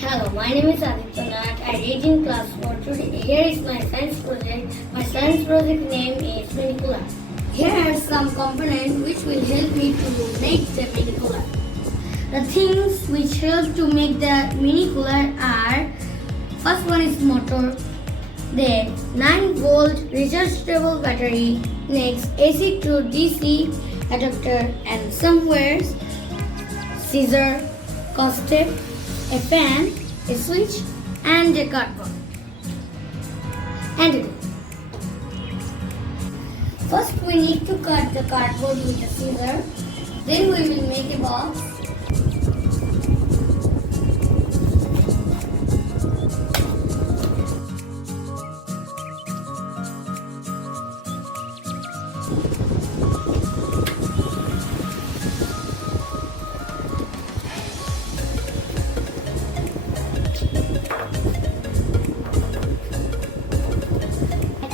Hello, my name is Adityanath. I read in class 4 today. Here is my science project. My science project name is mini cooler. Here are some components which will help me to make the mini cooler. The things which help to make the mini cooler are: first one is motor, then 9-volt rechargeable battery, next AC to DC adapter, and somewhere scissor, costed, a fan, a switch, and a cardboard. And a glue. First we need to cut the cardboard with a scissor. Then we will make a box.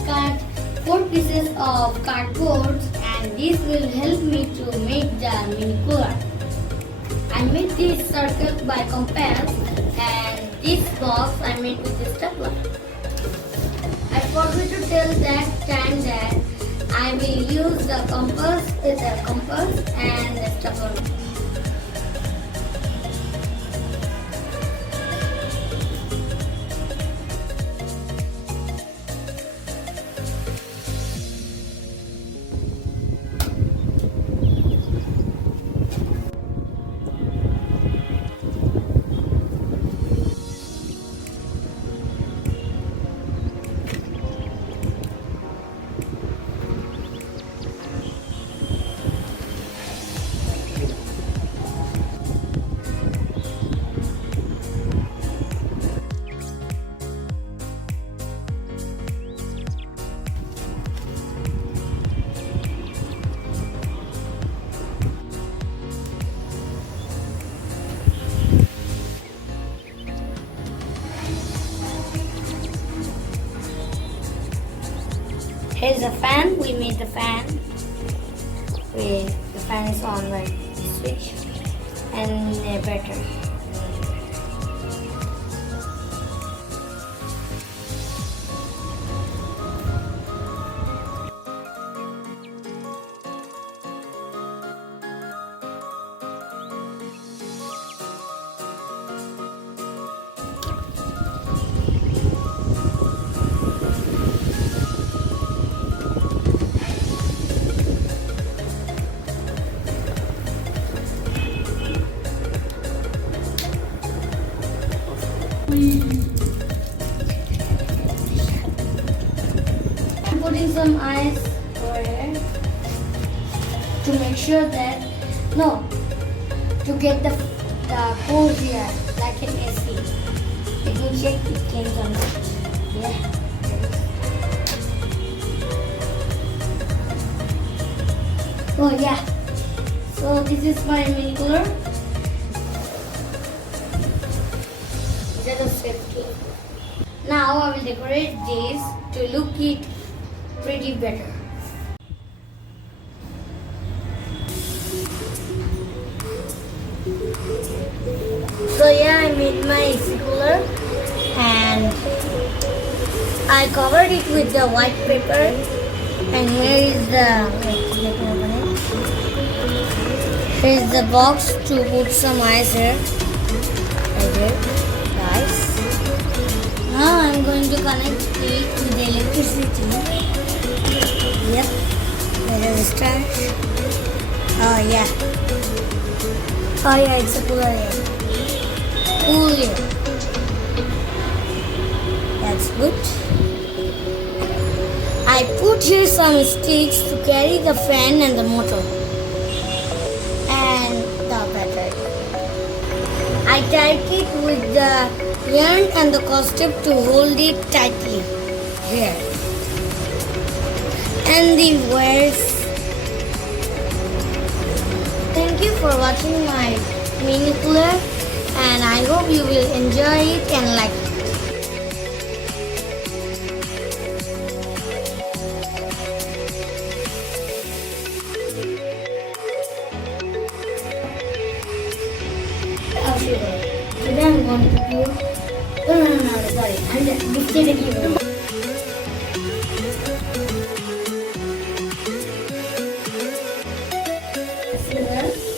Cut 4 pieces of cardboard, and this will help me to make the mini cooler. I made this circle by compass, and this box I made with the stapler. I forgot to tell that time that I will use the compass and the stapler. Here's a fan. We made the fan. The fan is on by the switch and a battery. I'm putting some ice over here to make sure that to get the cold here like an AC. Let me check it came on it. Yeah. Oh yeah. So this is my mini cooler. Let us safety. Now I will decorate this to look it pretty better. So yeah, I made my AC cooler and I covered it with the white paper, and here is the here is the box to put some ice here. Right here. Now I'm going to connect it to the electricity. Yep, the resistance. Oh yeah. Oh yeah, it's a cooler here. Cool here. That's good. I put here some sticks to carry the fan and the motor. And the battery. I tied it with the yarn and the costed to hold it tightly here, and the wires. Thank you for watching my mini cooler, and I hope you will enjoy it and like it. Today I'm going to put. No, sorry. And this is the keyboard. Scissor.